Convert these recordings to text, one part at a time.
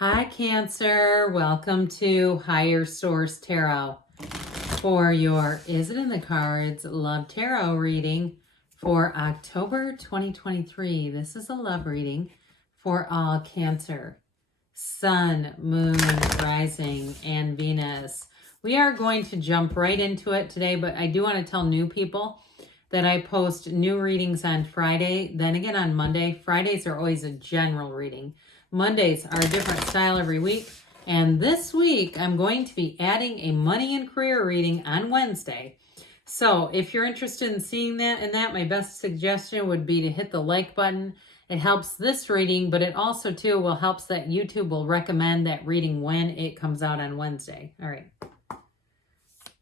Hi, Cancer. Welcome to Higher Source Tarot for your Is It in the Cards Love Tarot reading for October 2023. This is a love reading for all Cancer, Sun, Moon, Rising, and Venus. We are going to jump right into it today, but I do want to tell new people that I post new readings on Friday, then again on Monday. Fridays are always a general reading. Mondays are a different style every week. And this week, I'm going to be adding a money and career reading on Wednesday. So if you're interested in seeing that, my best suggestion would be to hit the like button. It helps this reading, but it also too will helps that YouTube will recommend that reading when it comes out on Wednesday. All right.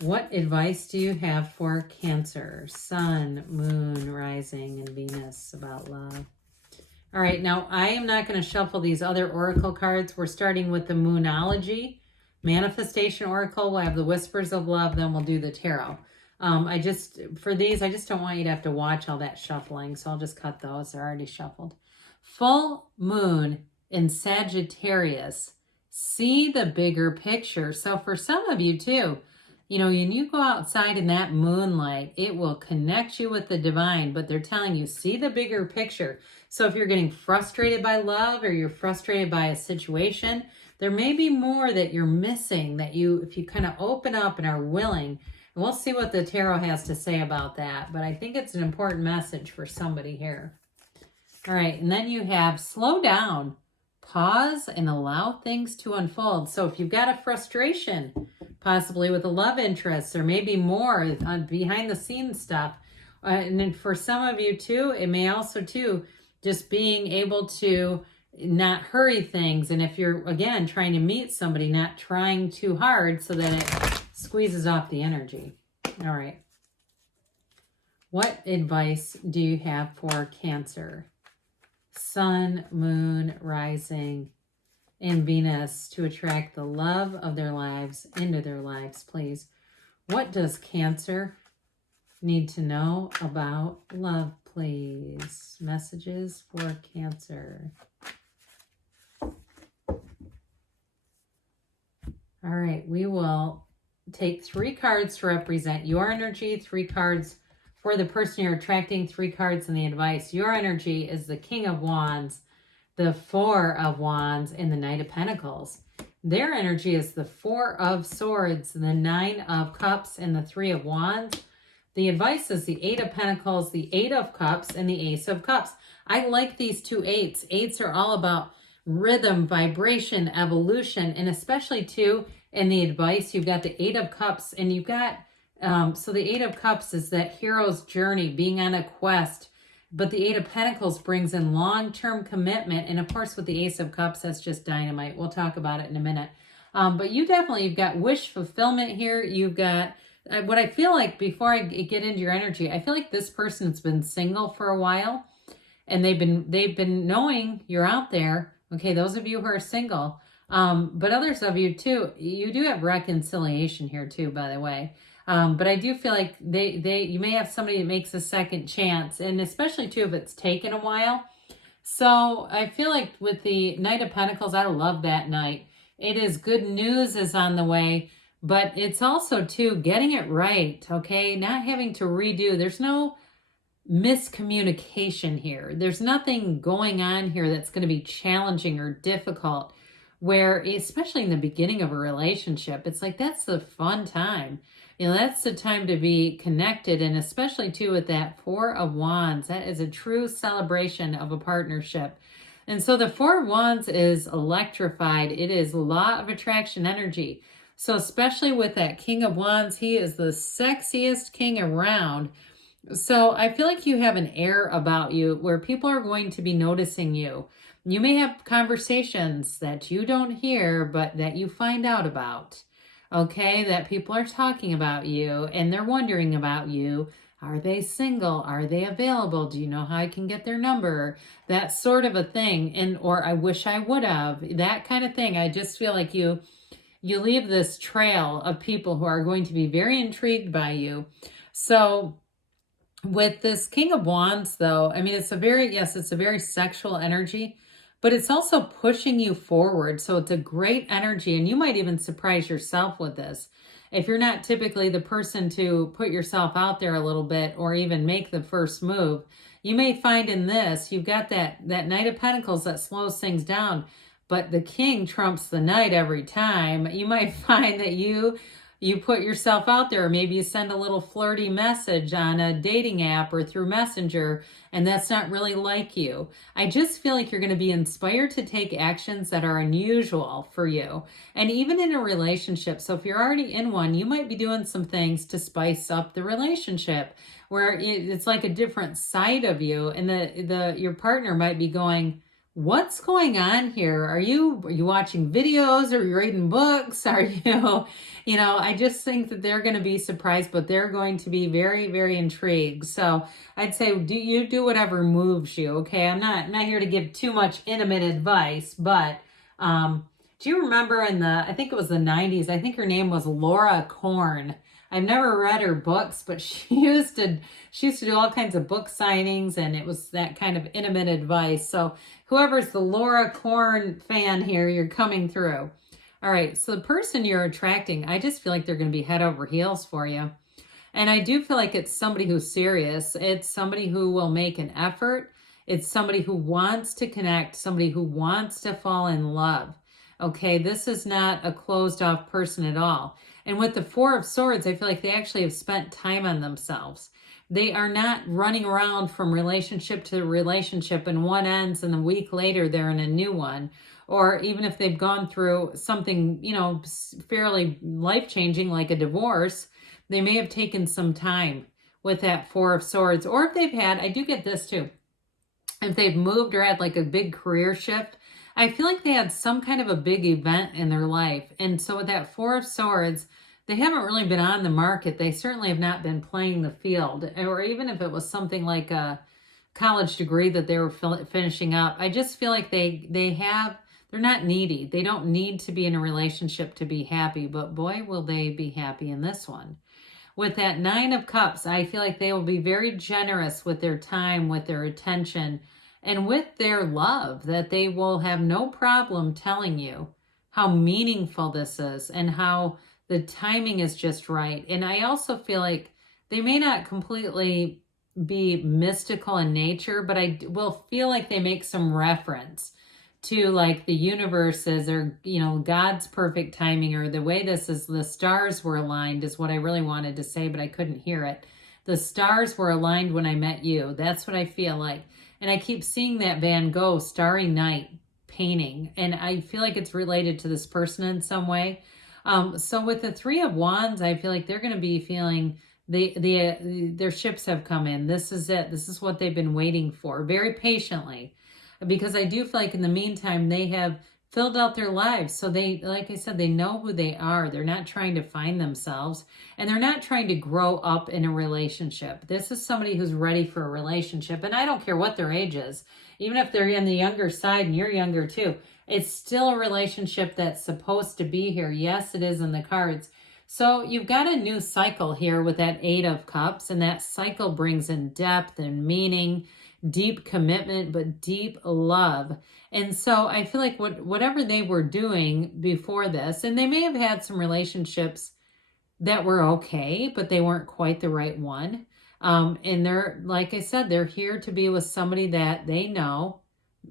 What advice do you have for Cancer, Sun, Moon, Rising, and Venus about love? All right, now I am not going to shuffle these other oracle cards. We're starting with the Moonology Manifestation Oracle. We'll have the Whispers of Love, then we'll do the Tarot. For these, I just don't want you to have to watch all that shuffling, so I'll just cut those. They're already shuffled. Full Moon in Sagittarius. See the bigger picture. So for some of you too, when you go outside in that moonlight, it will connect you with the divine, but they're telling you, see the bigger picture. So if you're getting frustrated by love or you're frustrated by a situation, there may be more that you're missing that if you kind of open up and are willing, and we'll see what the tarot has to say about that. But I think it's an important message for somebody here. All right, and then you have slow down, pause, and allow things to unfold. So if you've got a frustration, possibly with a love interest, or maybe more behind the scenes stuff, and then for some of you too, it may also too, just being able to not hurry things. And if you're, again, trying to meet somebody, not trying too hard so that it squeezes off the energy. All right. What advice do you have for Cancer, Sun, Moon, Rising, and Venus to attract the love of their lives into their lives, please? What does Cancer need to know about love, please? Messages for Cancer. All right, we will take 3 cards to represent your energy, 3 cards for the person you're attracting, 3 cards in the advice. Your energy is the King of Wands, the 4 of Wands, and the Knight of Pentacles. Their energy is the 4 of Swords, the 9 of Cups, and the 3 of Wands. The advice is the 8 of Pentacles, the 8 of Cups, and the Ace of Cups. I like these 2 8s. 8s are all about rhythm, vibration, evolution, and especially too, in the advice, you've got the 8 of Cups, and you've got, so the 8 of Cups is that hero's journey, being on a quest, but the 8 of Pentacles brings in long-term commitment, and of course with the Ace of Cups, that's just dynamite. We'll talk about it in a minute. But you've got wish fulfillment here. You've got, what I feel like, before I get into your energy, I feel like this person's been single for a while, and they've been knowing you're out there. Okay, those of you who are single, but others of you too, you do have reconciliation here too, by the way. But I do feel like you may have somebody that makes a second chance, and especially too if it's taken a while. So I feel like with the Knight of Pentacles, I love that Knight. It is good news is on the way, but it's also too getting it right, okay? Not having to redo. There's no miscommunication here. There's nothing going on here that's going to be challenging or difficult, where especially in the beginning of a relationship, it's like that's the fun time. That's the time to be connected, and especially too with that 4 of Wands. That is a true celebration of a partnership. And so the 4 of Wands is electrified. It is law of attraction energy. So especially with that King of Wands, he is the sexiest king around. So I feel like you have an air about you where people are going to be noticing you. You may have conversations that you don't hear, but that you find out about. Okay, that people are talking about you and they're wondering about you. Are they single? Are they available? Do you know how I can get their number? That sort of a thing. Or I wish I would have. That kind of thing. I just feel like you leave this trail of people who are going to be very intrigued by you. So with this King of Wands, though, I mean, it's a very sexual energy, but it's also pushing you forward. So it's a great energy, and you might even surprise yourself with this. If you're not typically the person to put yourself out there a little bit or even make the first move, you may find in this, you've got that Knight of Pentacles that slows things down, but the King trumps the Knight every time. You might find that you put yourself out there, or maybe you send a little flirty message on a dating app or through Messenger, and that's not really like you. I just feel like you're going to be inspired to take actions that are unusual for you. And even in a relationship, so if you're already in one, you might be doing some things to spice up the relationship, where it's like a different side of you, and your partner might be going, what's going on here? Are you watching videos? Are you reading books? Are you, I just think that they're going to be surprised, but they're going to be very, very intrigued. So I'd say do whatever moves you. Okay. I'm not here to give too much intimate advice, but, do you remember I think it was the 90s, I think her name was Laura Korn. I've never read her books, but she used to do all kinds of book signings, and it was that kind of intimate advice. So whoever's the Laura Korn fan here, you're coming through. All right, so the person you're attracting, I just feel like they're going to be head over heels for you. And I do feel like it's somebody who's serious. It's somebody who will make an effort. It's somebody who wants to connect, somebody who wants to fall in love. Okay, this is not a closed off person at all. And with the Four of Swords, I feel like they actually have spent time on themselves. They are not running around from relationship to relationship, and one ends and a week later they're in a new one. Or even if they've gone through something, fairly life-changing like a divorce, they may have taken some time with that Four of Swords. Or if they've had, I do get this too, if they've moved or had like a big career shift, I feel like they had some kind of a big event in their life. And so with that Four of Swords, they haven't really been on the market. They certainly have not been playing the field. Or even if it was something like a college degree that they were finishing up, I just feel like they're not needy. They don't need to be in a relationship to be happy. But boy, will they be happy in this one. With that Nine of Cups, I feel like they will be very generous with their time, with their attention, and with their love, that they will have no problem telling you how meaningful this is and how the timing is just right. And I also feel like they may not completely be mystical in nature, but I will feel like they make some reference to like the universes or, God's perfect timing, or the way the stars were aligned is what I really wanted to say, but I couldn't hear it. The stars were aligned when I met you. That's what I feel like. And I keep seeing that Van Gogh Starry Night painting, and I feel like it's related to this person in some way. So with the Three of Wands, I feel like they're going to be feeling their ships have come in. This is it. This is what they've been waiting for very patiently, because I do feel like in the meantime, they have filled out their lives. So they, like I said, they know who they are. They're not trying to find themselves, and they're not trying to grow up in a relationship. This is somebody who's ready for a relationship. And I don't care what their age is, even if they're in the younger side and you're younger too, it's still a relationship that's supposed to be here. Yes, it is in the cards. So you've got a new cycle here with that Eight of Cups, and that cycle brings in depth and meaning, deep commitment, but deep love. And so I feel like whatever they were doing before this, and they may have had some relationships that were okay, but they weren't quite the right one. And they're, like I said, they're here to be with somebody that they know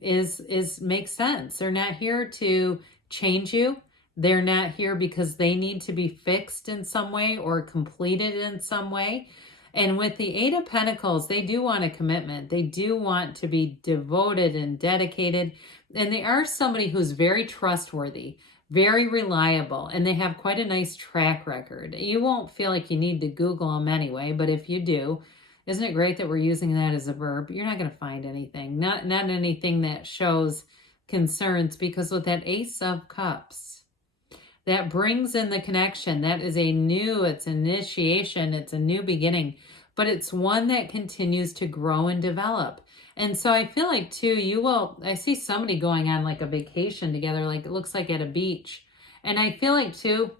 makes sense. They're not here to change you. They're not here because they need to be fixed in some way or completed in some way. And with the Eight of Pentacles, they do want a commitment. They do want to be devoted and dedicated. And they are somebody who's very trustworthy, very reliable, and they have quite a nice track record. You won't feel like you need to Google them anyway, but if you do, isn't it great that we're using that as a verb? You're not going to find anything, not anything that shows concerns, because with that Ace of Cups, that brings in the connection. That is it's initiation, it's a new beginning, but it's one that continues to grow and develop. And so I feel like too, I see somebody going on like a vacation together, like it looks like at a beach. And I feel like too,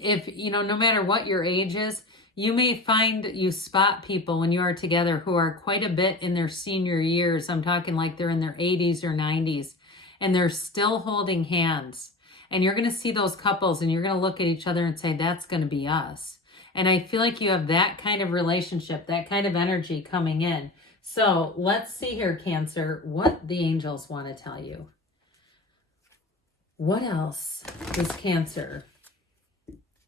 if, no matter what your age is, You may find you spot people when you are together who are quite a bit in their senior years. I'm talking like they're in their 80s or 90s, and they're still holding hands. And you're going to see those couples and you're going to look at each other and say, that's going to be us. And I feel like you have that kind of relationship, that kind of energy coming in. So let's see here, Cancer, what the angels want to tell you. What else does Cancer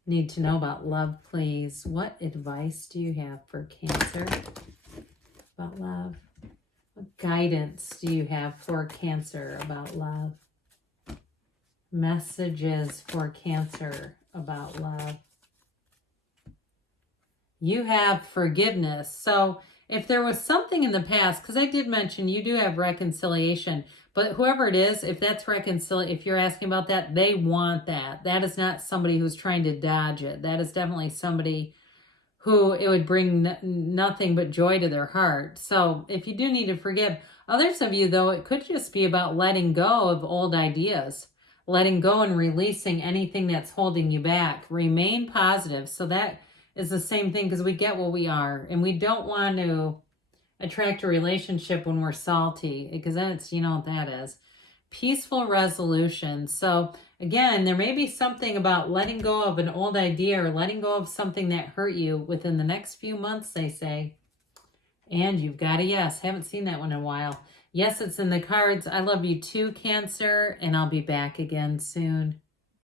need to know about love, please? What advice do you have for Cancer about love? What guidance do you have for Cancer about love? Messages for Cancer about love. You have forgiveness. So if there was something in the past, because I did mention you do have reconciliation, but whoever it is, if that's if you're asking about that, they want that. That is not somebody who's trying to dodge it. That is definitely somebody who it would bring nothing but joy to their heart. So if you do need to forgive, others of you, though, it could just be about letting go of old ideas, letting go and releasing anything that's holding you back. Remain positive. So that is the same thing, because we get what we are, and we don't want to attract a relationship when we're salty, because then it's, you know what that is. Peaceful resolution. So again, there may be something about letting go of an old idea or letting go of something that hurt you within the next few months, they say. And you've got a yes. Haven't seen that one in a while. Yes, it's in the cards. I love you too, Cancer, and I'll be back again soon.